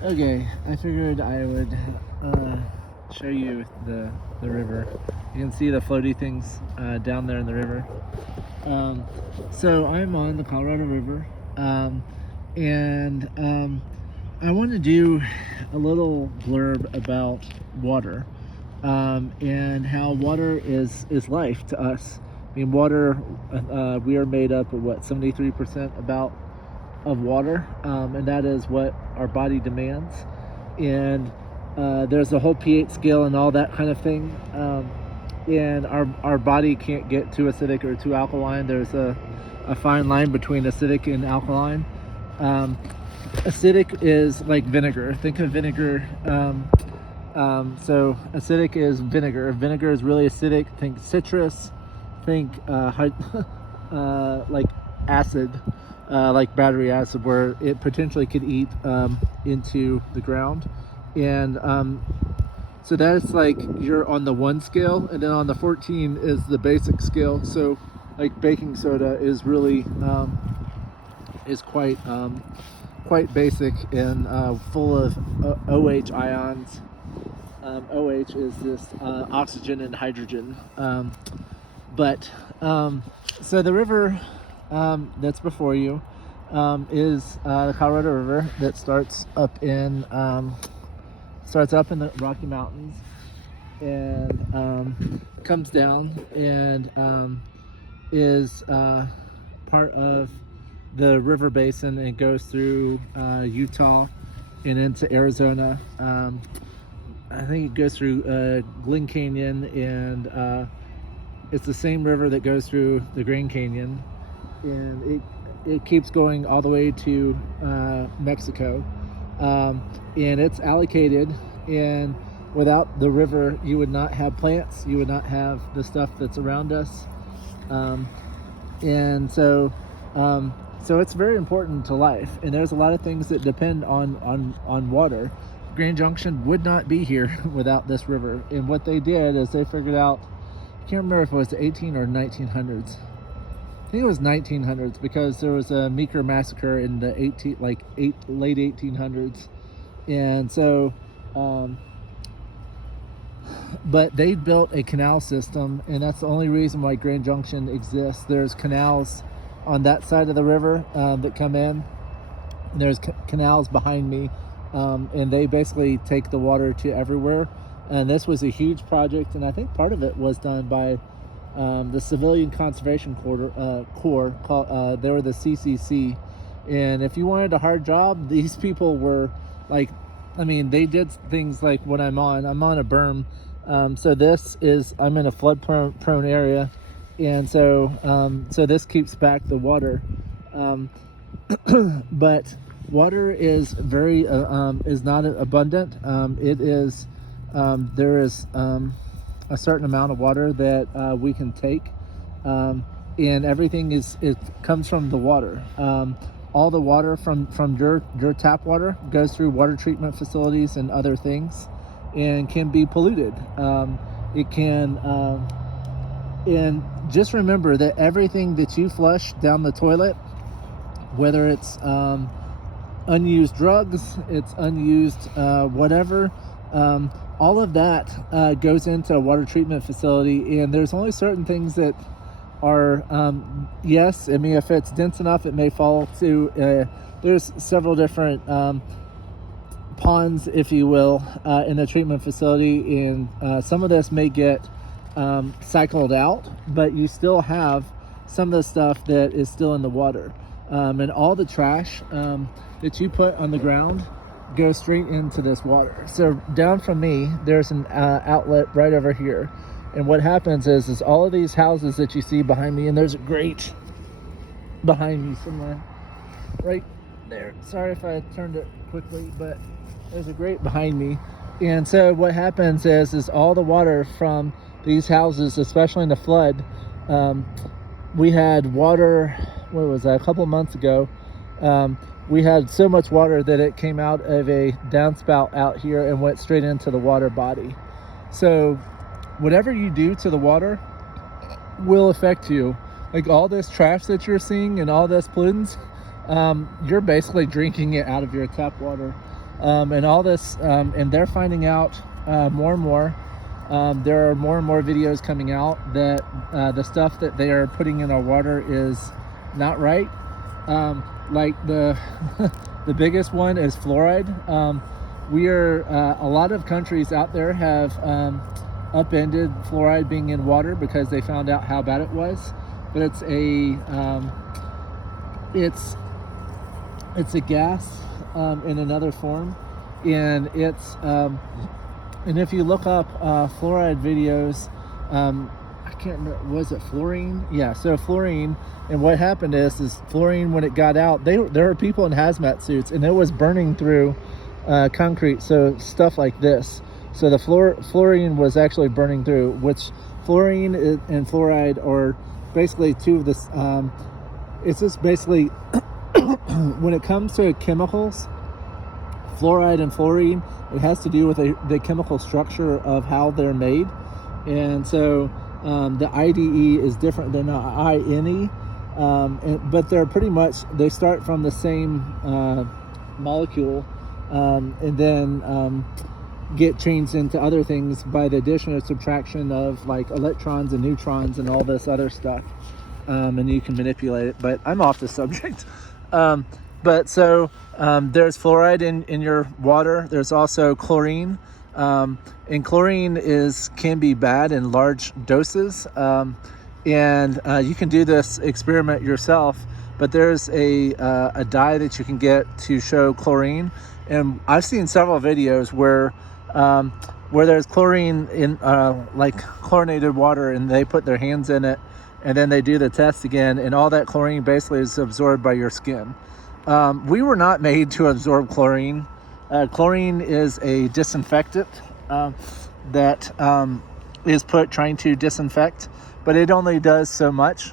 Okay, I figured I would show you the river. You can see the floaty things down there in the river. Um, so I'm on the Colorado River, and I want to do a little blurb about water, and how water is life to us. I mean, water. We are made up of what, 73% about of water, and that is what our body demands. And there's a whole pH scale and all that kind of thing. And our body can't get too acidic or too alkaline. There's a fine line between acidic and alkaline. Acidic is like vinegar. Think of vinegar. So acidic is vinegar. Vinegar is really acidic. Think citrus. Think like acid, like battery acid, where it potentially could eat into the ground. And so that's like you're on the 1 scale, and then on the 14 is the basic scale. So like baking soda is really is quite basic and full of OH ions. OH is this oxygen and hydrogen. But so the river that's before you is the Colorado River that starts up in the Rocky Mountains and comes down and is part of the river basin and goes through Utah and into Arizona. I think it goes through Glen Canyon, and it's the same river that goes through the Grand Canyon, and it keeps going all the way to Mexico, and it's allocated. And without the river, you would not have plants, you would not have the stuff that's around us, and so it's very important to life. And there's a lot of things that depend on water. Grand Junction would not be here without this river. And what they did is they figured out, I can't remember if it was the 18 or 1900s. I think it was 1900s, because there was a Meeker massacre in the late 1800s. And so, but they built a canal system, and that's the only reason why Grand Junction exists. There's canals on that side of the river that come in, and there's canals behind me, and they basically take the water to everywhere. And this was a huge project, and I think part of it was done by the Civilian Conservation Corps. They were the CCC. And if you wanted a hard job, these people were like, I mean, they did things like what I'm on a berm. So I'm in a flood prone area. And so this keeps back the water. But water is is not abundant. There is a certain amount of water that we can take, and everything comes from the water. All the water from your tap water goes through water treatment facilities and other things, and can be polluted. It can, and just remember that everything that you flush down the toilet, whether it's unused drugs, it's unused whatever, all of that goes into a water treatment facility. And there's only certain things that are, yes, I mean, if it's dense enough, it may fall to, there's several different ponds, if you will, in the treatment facility. And some of this may get cycled out, but you still have some of the stuff that is still in the water. And all the trash that you put on the ground goes straight into this water. So down from me, there's an outlet right over here. And what happens is all of these houses that you see behind me, and there's a grate behind me somewhere, right there. Sorry if I turned it quickly, but there's a grate behind me. And so what happens is all the water from these houses, especially in the flood, we had water, what was that, a couple of months ago, we had so much water that it came out of a downspout out here and went straight into the water body. So whatever you do to the water will affect you. Like all this trash that you're seeing and all this pollutants, you're basically drinking it out of your tap water. and all this, and they're finding out more and more. There are more and more videos coming out that the stuff that they are putting in our water is not right. Like the the biggest one is fluoride. A lot of countries out there have upended fluoride being in water because they found out how bad it was. But it's a gas in another form, and and if you look up fluoride videos, I can't remember, was it fluorine? Yeah, so fluorine, and what happened is fluorine, when it got out, there were people in hazmat suits, and it was burning through concrete, so stuff like this. So the fluorine was actually burning through, which fluorine and fluoride are basically two of this. It's just basically, when it comes to chemicals, fluoride and fluorine, it has to do with the chemical structure of how they're made. And so the IDE is different than the INE, but they're pretty much, they start from the same molecule, and then get changed into other things by the addition or subtraction of like electrons and neutrons and all this other stuff, and you can manipulate it, but I'm off the subject. But so there's fluoride in your water. There's also chlorine, and chlorine can be bad in large doses, and you can do this experiment yourself. But there's a dye that you can get to show chlorine, and I've seen several videos where there's chlorine in like chlorinated water, and they put their hands in it, and then they do the test again, and all that chlorine basically is absorbed by your skin. We were not made to absorb chlorine. Chlorine is a disinfectant that is trying to disinfect, but it only does so much.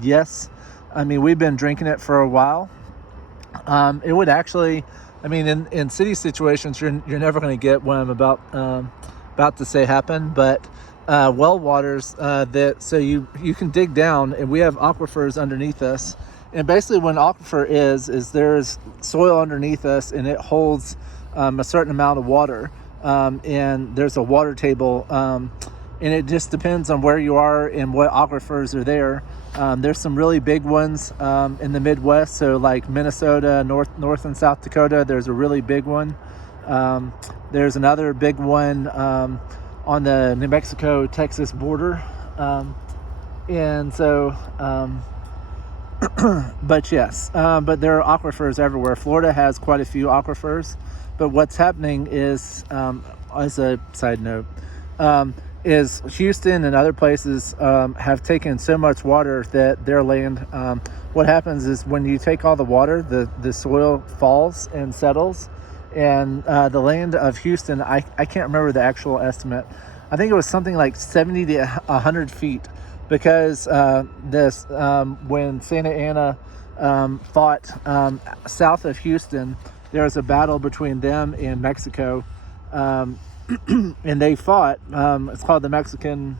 Yes, I mean, we've been drinking it for a while. It would actually, I mean, in city situations, you're never going to get what I'm about to say happen, but well waters, so you can dig down, and we have aquifers underneath us. And basically what an aquifer is there's soil underneath us, and it holds a certain amount of water, and there's a water table, and it just depends on where you are and what aquifers are there. There's some really big ones in the Midwest, so like Minnesota, North and South Dakota, there's a really big one. There's another big one on the New Mexico-Texas border, and so but yes, but there are aquifers everywhere. Florida has quite a few aquifers, but what's happening is, as a side note, is Houston and other places have taken so much water that their land, what happens is when you take all the water, the soil falls and settles, and the land of Houston, I can't remember the actual estimate. I think it was something like 70 to 100 feet, because when Santa Ana fought south of Houston, there was a battle between them and Mexico, and they fought. It's called the Mexican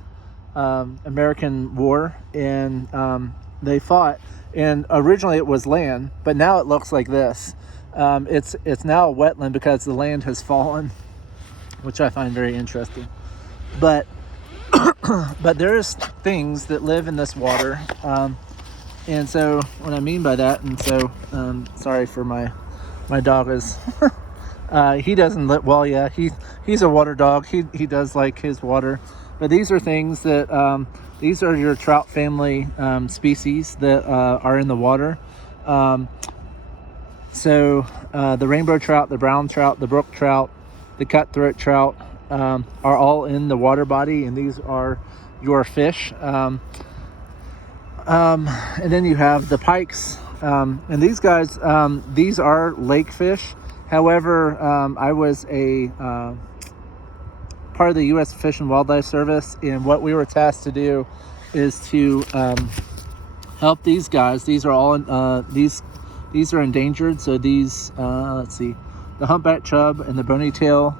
American War, and they fought. And originally it was land, but now it looks like this. It's now a wetland because the land has fallen, which I find very interesting. But there's things that live in this water, and so what I mean by that, and so sorry for my dog is he doesn't live well. Yeah, he's a water dog. He does like his water, but these are things that these are your trout family species that are in the water. So the rainbow trout, the brown trout, the brook trout, the cutthroat trout are all in the water body, and these are your fish. And then you have the pikes, and these guys, these are lake fish. However, I was a part of the U.S. Fish and Wildlife Service, and what we were tasked to do is to help these guys. These are all these are endangered. So these, let's see, the humpback chub and the bony tail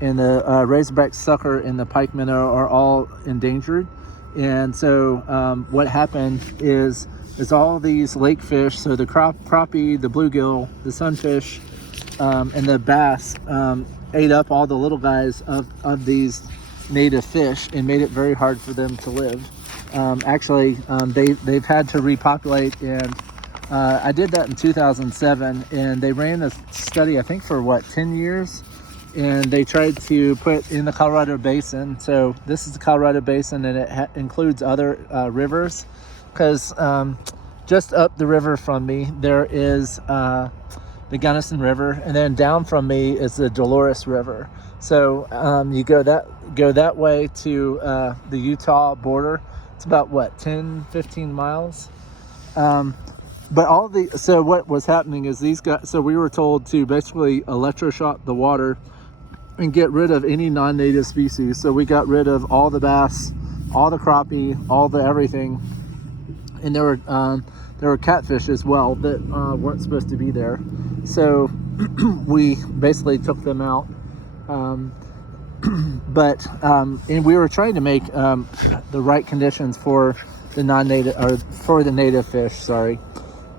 and the razorback sucker and the pike minnow are all endangered. And so what happened is all these lake fish, so the crappie, the bluegill, the sunfish, and the bass ate up all the little guys of these native fish and made it very hard for them to live. They've had to repopulate, and I did that in 2007, and they ran a study, I think for 10 years, and they tried to put in the Colorado Basin. So this is the Colorado Basin, and it includes other rivers, because just up the river from me there is the Gunnison River, and then down from me is the Dolores River. So you go that way to the Utah border. It's about 10-15 miles. So what was happening is these guys, so we were told to basically electroshock the water and get rid of any non-native species. So we got rid of all the bass, all the crappie, all the everything, and there were catfish as well that weren't supposed to be there. So we basically took them out. And we were trying to make the right conditions for the non-native, or for the native fish, sorry.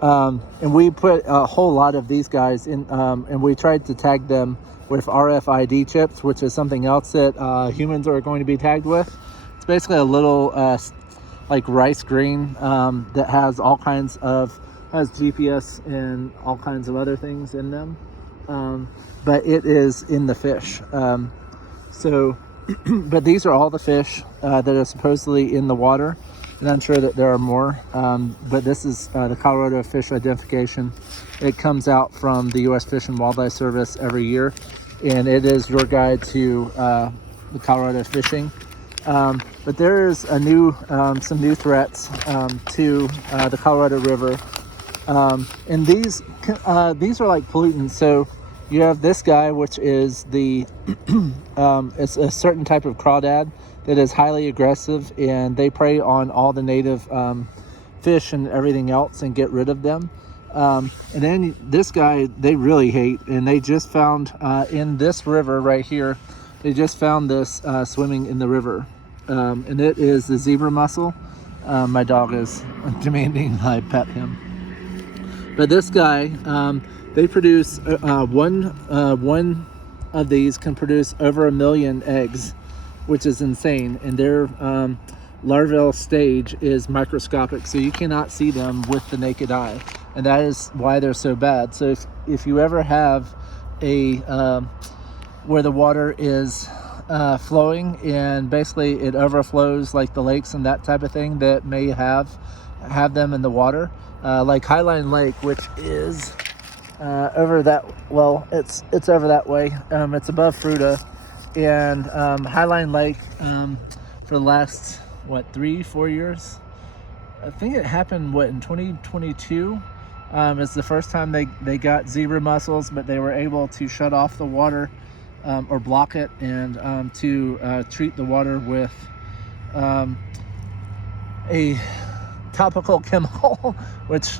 And we put a whole lot of these guys in, and we tried to tag them with RFID chips, which is something else that humans are going to be tagged with. It's basically a little like rice grain that has all kinds of, has GPS and all kinds of other things in them, but it is in the fish. But these are all the fish that are supposedly in the water, and I'm sure that there are more, but this is the Colorado Fish Identification. It comes out from the U.S. Fish and Wildlife Service every year, and it is your guide to the Colorado fishing. But there is some new threats to the Colorado River, and these are like pollutants. So you have this guy, which is it's a certain type of crawdad that is highly aggressive, and they prey on all the native fish and everything else and get rid of them. And then this guy they really hate, and they just found in this river right here, they just found this swimming in the river, and it is the zebra mussel. My dog is demanding I pet him. But this guy, they produce one of these can produce over 1 million eggs, which is insane. And their larval stage is microscopic, so you cannot see them with the naked eye, and that is why they're so bad. So if you ever have a where the water is flowing and basically it overflows, like the lakes and that type of thing that may have them in the water, like Highline Lake, which is over that, it's over that way. It's above Fruta, and Highline Lake for the last 3-4 years, I think it happened in 2022 is the first time they got zebra mussels, but they were able to shut off the water or block it, and to treat the water with a topical chemical, which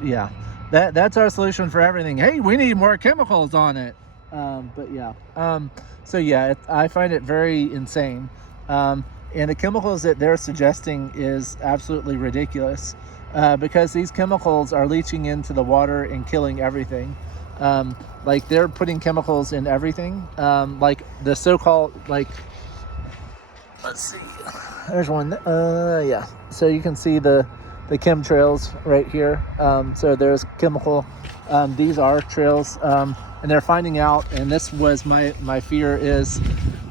that's our solution for everything. Hey, we need more chemicals on it. I find it very insane, and the chemicals that they're suggesting is absolutely ridiculous, because these chemicals are leaching into the water and killing everything. Like they're putting chemicals in everything, like the so-called, like, let's see, there's one, so you can see the chemtrails right here. So there's chemical, these are trails, and they're finding out, and this was my fear, is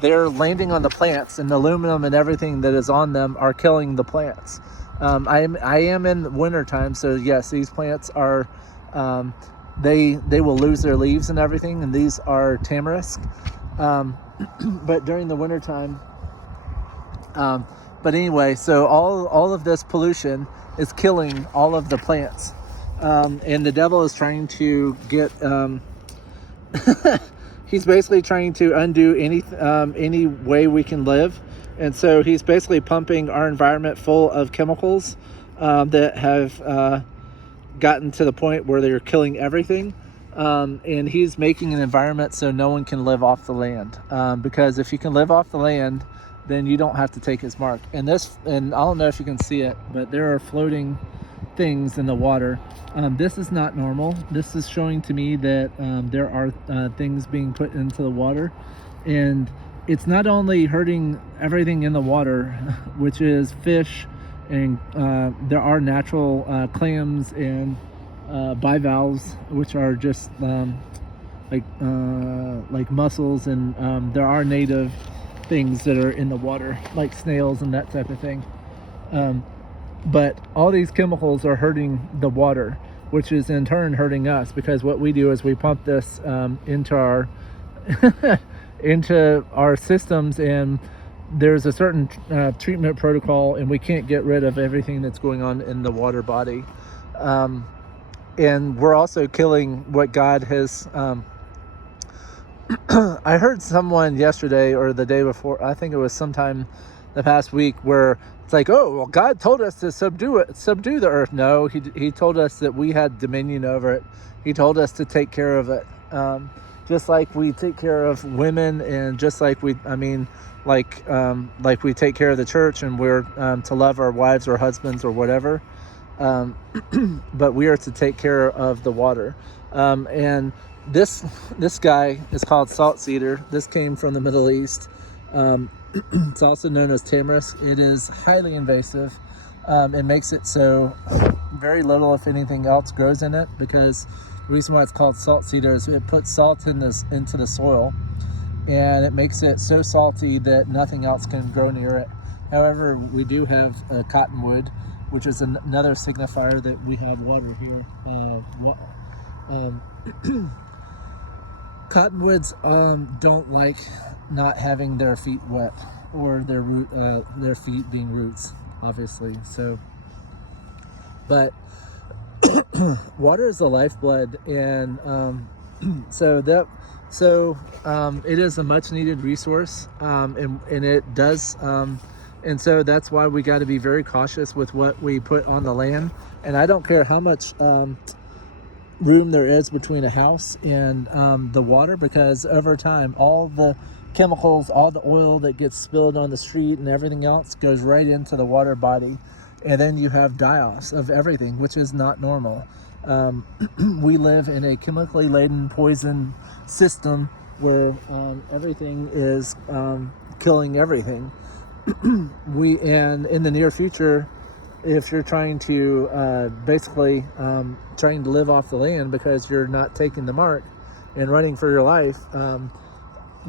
they're landing on the plants, and the aluminum and everything that is on them are killing the plants. I am in winter time, so yes, these plants are, they will lose their leaves and everything, and these are tamarisk, but during the winter time, but anyway, so all of this pollution is killing all of the plants, and the devil is trying to get he's basically trying to undo any way we can live, and so he's basically pumping our environment full of chemicals that have gotten to the point where they're killing everything, and he's making an environment so no one can live off the land, because if you can live off the land, then you don't have to take his mark. And I don't know if you can see it, but there are floating things in the water. This is not normal. This is showing to me that there are things being put into the water, and it's not only hurting everything in the water, which is fish, and there are natural clams and bivalves, which are just like mussels, and there are native things that are in the water, like snails and that type of thing. But all these chemicals are hurting the water, which is in turn hurting us, because what we do is we pump this into our into our systems, and there's a certain treatment protocol, and we can't get rid of everything that's going on in the water body. And we're also killing what God has. I heard someone yesterday or the day before, I think it was sometime the past week, where it's like, oh, well, God told us to subdue the earth. No, he told us that we had dominion over it. He told us to take care of it. Just like we take care of women, and just like we take care of the church, and we're to love our wives or husbands or whatever. But we are to take care of the water. And this guy is called salt cedar. This came from the Middle East. It's also known as tamarisk. It is highly invasive. It makes it so very little, if anything else, grows in it, because the reason why it's called salt cedar is it puts salt into the soil, and it makes it so salty that nothing else can grow near it. However, we do have cottonwood, which is another signifier that we have water here. Cottonwoods don't like not having their feet wet, or their feet being roots, obviously. So, but water is the lifeblood, and it is a much needed resource, and it does. And so that's why we got to be very cautious with what we put on the land. And I don't care how much room there is between a house and the water, because over time, all the chemicals, all the oil that gets spilled on the street and everything else goes right into the water body. And then you have die-offs of everything, which is not normal. We live in a chemically laden poison system where everything is killing everything. And in the near future, if you're trying to trying to live off the land because you're not taking the mark and running for your life,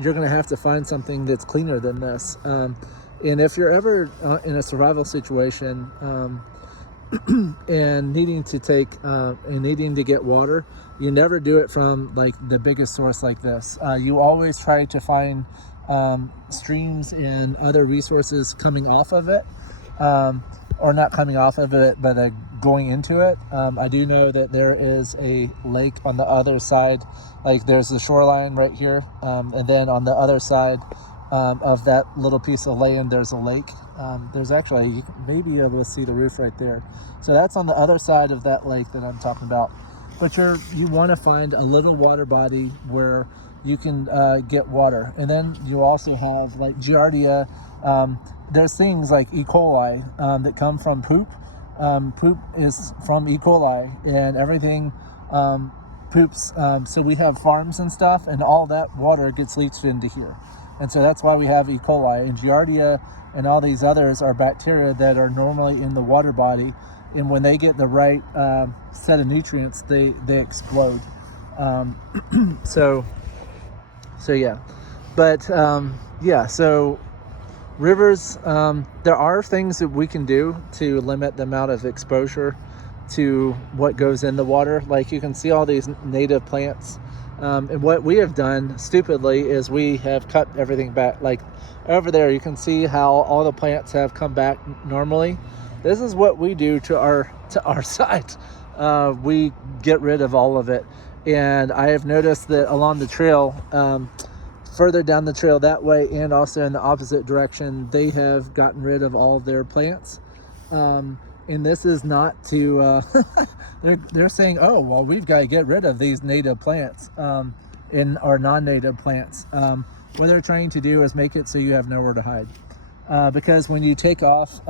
you're going to have to find something that's cleaner than this. And if you're ever in a survival situation and needing to get water, you never do it from like the biggest source like this. You always try to find streams and other resources coming off of it, or not coming off of it, but going into it. I do know that there is a lake on the other side. Like there's the shoreline right here, and then on the other side of that little piece of land, there's a lake. There's actually, you may be able to see the roof right there. So that's on the other side of that lake that I'm talking about. But you want to find a little water body where you can get water. And then you also have like Giardia. There's things like E. coli that come from poop. Poop is from E. coli, and everything poops. So we have farms and stuff, and all that water gets leached into here. And so that's why we have E. coli. And Giardia and all these others are bacteria that are normally in the water body. And when they get the right set of nutrients, they explode. So yeah. But so rivers, there are things that we can do to limit the amount of exposure to what goes in the water. Like you can see all these native plants. And what we have done stupidly is we have cut everything back. Like over there, you can see how all the plants have come back normally. This is what we do to our site. We get rid of all of it. And I have noticed that along the trail, further down the trail that way, and also in the opposite direction, they have gotten rid of all of their plants. And this is not to, they're saying, oh, well, we've got to get rid of these native plants in our non-native plants. What they're trying to do is make it so you have nowhere to hide. Because when you take off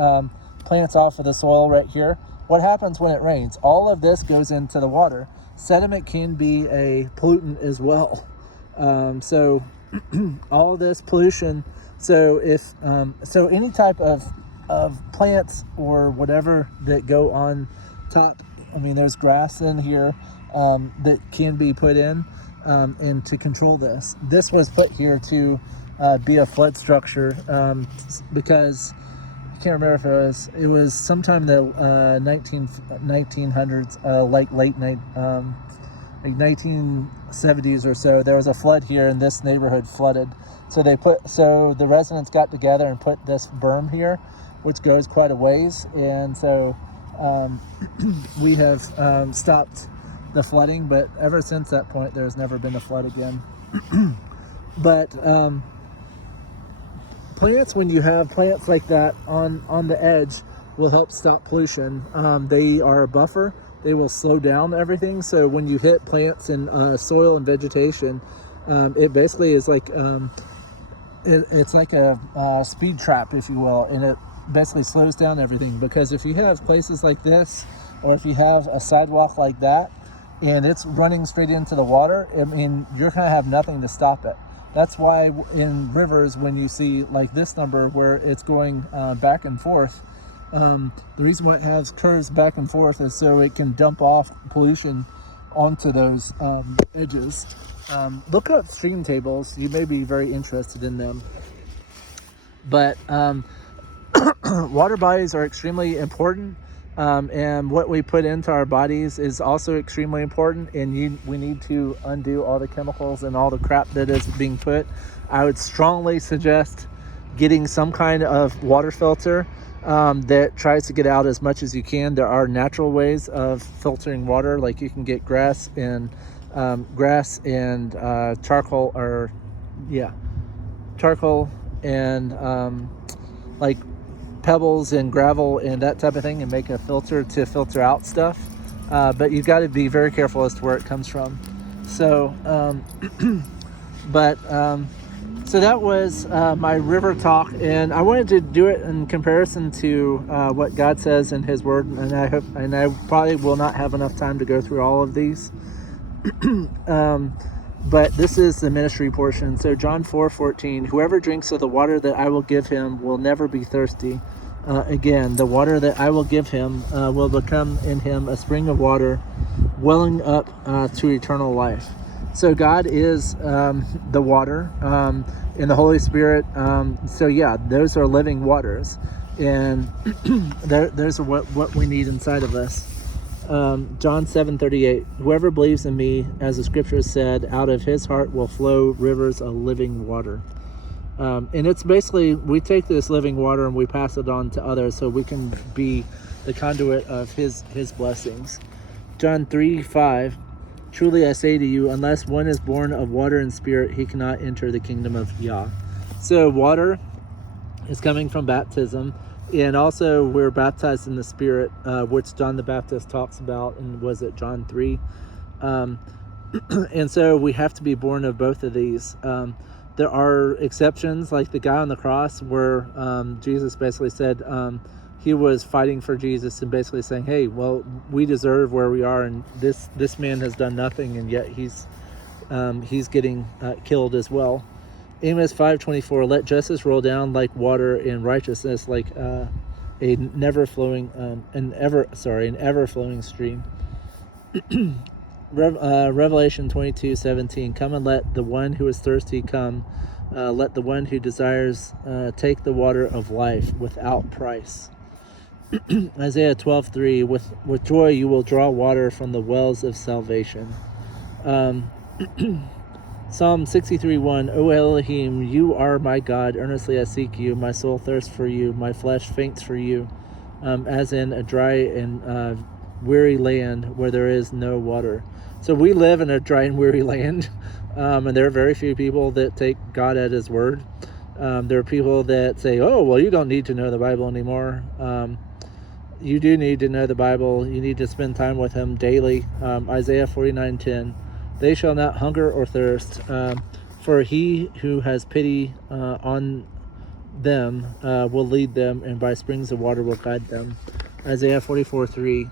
plants off of the soil right here, what happens when it rains? All of this goes into the water. Sediment can be a pollutant as well. So all this pollution. So if so, any type of plants or whatever that go on top. I mean, there's grass in here that can be put in, and to control this. This was put here to be a flood structure because I can't remember if it was sometime in the 1900s, like late night. Like 1970s or so, there was a flood here and this neighborhood flooded. So the residents got together and put this berm here, which goes quite a ways. And so we have stopped the flooding, but ever since that point, there's never been a flood again. But plants, when you have plants like that on the edge, will help stop pollution. They are a buffer. They will slow down everything. So when you hit plants in soil and vegetation, it basically is like it's like a speed trap, if you will, and it basically slows down everything. Because if you have places like this, or if you have a sidewalk like that, and it's running straight into the water, I mean, you're gonna have nothing to stop it. That's why in rivers, when you see like this number where it's going back and forth, the reason why it has curves back and forth is so it can dump off pollution onto those edges. Look up stream tables. You may be very interested in them. But water bodies are extremely important, and what we put into our bodies is also extremely important, and we need to undo all the chemicals and all the crap that is being put. I would strongly suggest getting some kind of water filter that tries to get out as much as you can. There are natural ways of filtering water, like you can get grass and charcoal, and like pebbles and gravel and that type of thing, and make a filter to filter out stuff. But you've got to be very careful as to where it comes from. So, so that was my river talk, and I wanted to do it in comparison to what God says in His Word, and I probably will not have enough time to go through all of these. But this is the ministry portion. So John 4:14, whoever drinks of the water that I will give him will never be thirsty again. The water that I will give him will become in him a spring of water welling up to eternal life. So God is the water, and the Holy Spirit. So yeah, those are living waters, and those are what we need inside of us. John 7:38, whoever believes in me, as the scripture said, out of his heart will flow rivers of living water. And it's basically, we take this living water and we pass it on to others so we can be the conduit of his blessings. John 3:5, truly I say to you, unless one is born of water and spirit, he cannot enter the kingdom of Yah. So water is coming from baptism. And also we're baptized in the Spirit, which John the Baptist talks about, and was it John 3? And so we have to be born of both of these. There are exceptions, like the guy on the cross, where Jesus basically said he was fighting for Jesus and basically saying, hey, well, we deserve where we are, and this man has done nothing, and yet he's getting killed as well. Amos 5:24, let justice roll down like water, and righteousness like an ever-flowing stream. Revelation 22:17, come and let the one who is thirsty come. Let the one who desires take the water of life without price. Isaiah 12:3, with joy you will draw water from the wells of salvation. Psalm 63:1, O Elohim, you are my God, earnestly I seek you, my soul thirsts for you, my flesh faints for you, as in a dry and weary land where there is no water. So we live in a dry and weary land, and there are very few people that take God at his word. There are people that say, oh, well, you don't need to know the Bible anymore. You do need to know the Bible. You need to spend time with him daily. Isaiah 49:10, they shall not hunger or thirst, for he who has pity on them will lead them, and by springs of water will guide them. Isaiah 44:3.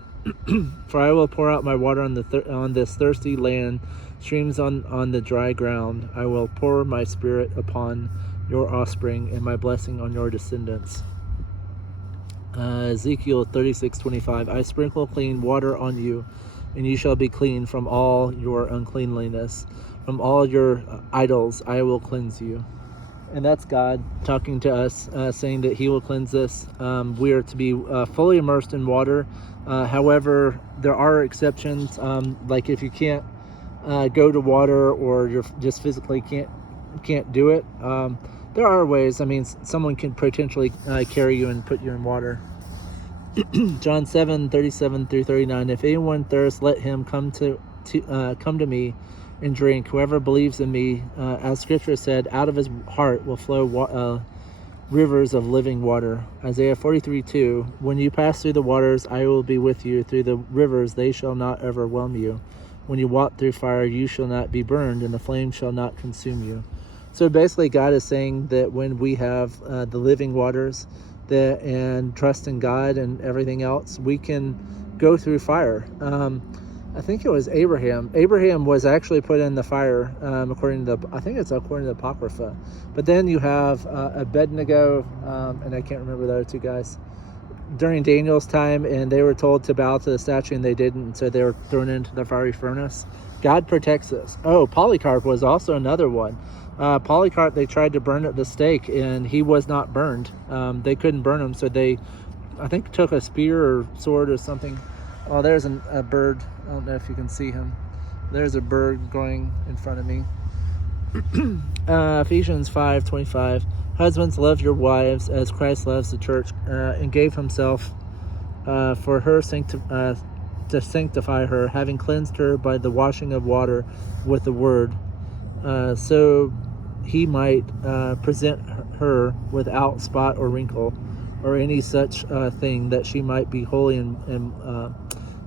For I will pour out my water on this thirsty land, streams on the dry ground. I will pour my spirit upon your offspring and my blessing on your descendants. Ezekiel 36:25. I sprinkle clean water on you, and you shall be clean from all your uncleanliness. From all your idols I will cleanse you. And that's God talking to us, saying that he will cleanse us. We are to be fully immersed in water. However, there are exceptions, like if you can't go to water, or you're just physically can't do it. There are ways. I mean, someone can potentially carry you and put you in water. John 7:37-39. If anyone thirsts, let him come to me and drink. Whoever believes in me, as Scripture said, out of his heart will flow rivers of living water. Isaiah 43:2. When you pass through the waters, I will be with you. Through the rivers, they shall not overwhelm you. When you walk through fire, you shall not be burned, and the flame shall not consume you. So basically, God is saying that when we have the living waters, and trust in God and everything else, we can go through fire. I think it was Abraham. Abraham was actually put in the fire, according to the Apocrypha. But then you have Abednego, and I can't remember the other two guys, during Daniel's time, and they were told to bow to the statue, and they didn't, so they were thrown into the fiery furnace. God protects us. Oh, Polycarp was also another one. Polycarp, they tried to burn at the stake, and he was not burned. They couldn't burn him, so they, I think, took a spear or sword or something. Oh, there's a bird. I don't know if you can see him. There's a bird going in front of me. Ephesians 5:25. Husbands, love your wives as Christ loves the church, and gave himself for her to sanctify her, having cleansed her by the washing of water with the word, so he might present her without spot or wrinkle or any such thing, that she might be holy and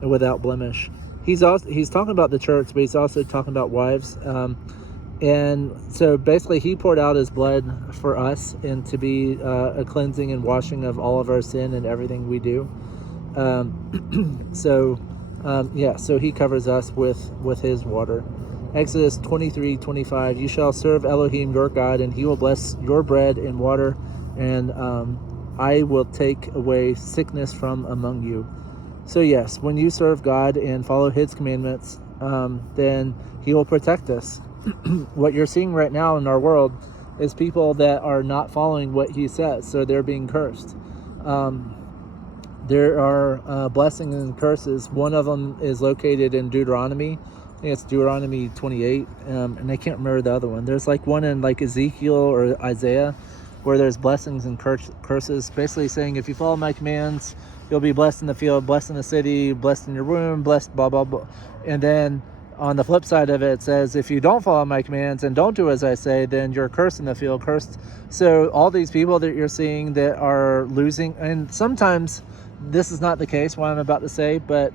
without blemish. He's talking about the church, but he's also talking about wives. And so basically he poured out his blood for us, and to be a cleansing and washing of all of our sin and everything we do. So he covers us with his water. Exodus 23:25. You shall serve Elohim your God, and he will bless your bread and water, and I will take away sickness from among you. So yes, when you serve God and follow his commandments, then he will protect us. What you're seeing right now in our world is people that are not following what he says, so they're being cursed. There are blessings and curses. One of them is located in Deuteronomy. I think it's Deuteronomy 28, and I can't remember the other one. There's like one in like Ezekiel or Isaiah where there's blessings and curses, basically saying if you follow my commands, you'll be blessed in the field, blessed in the city, blessed in your womb, blessed blah, blah, blah. And then on the flip side of it says, if you don't follow my commands and don't do as I say, then you're cursed in the field, cursed. So all these people that you're seeing that are losing, and sometimes this is not the case, what I'm about to say, but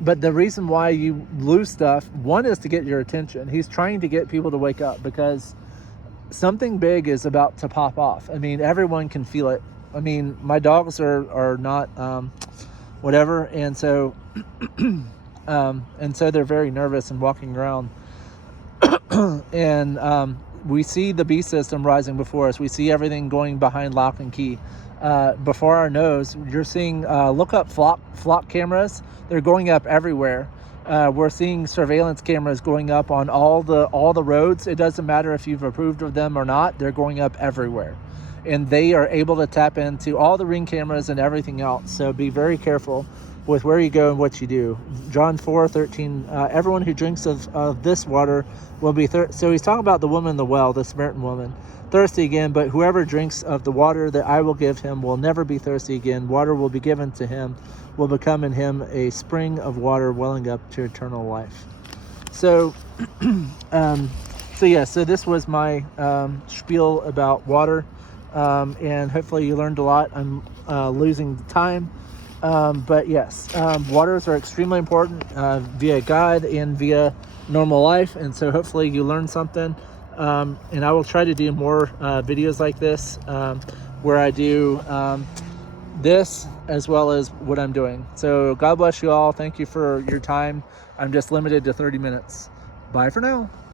but the reason why you lose stuff, one is to get your attention. He's trying to get people to wake up, because something big is about to pop off. I mean, everyone can feel it. I mean, my dogs are not whatever, and so they're very nervous and walking around. And we see the beast system rising before us. We see everything going behind lock and key. Before our nose, you're seeing look up flock cameras. They're going up everywhere. We're seeing surveillance cameras going up on all the roads. It doesn't matter if you've approved of them or not. They're going up everywhere, and they are able to tap into all the Ring cameras and everything else. So be very careful with where you go and what you do. John 4:13. Everyone who drinks of this water will be thirsty. So he's talking about the woman in the well, the Samaritan woman, thirsty again. But whoever drinks of the water that I will give him will never be thirsty again. Water will be given to him, will become in him a spring of water welling up to eternal life. So, so this was my spiel about water, and hopefully you learned a lot. I'm losing time, but yes, waters are extremely important via God and via normal life, and so hopefully you learned something. And I will try to do more videos like this, where I do this as well as what I'm doing. So God bless you all. Thank you for your time. I'm just limited to 30 minutes. Bye for now.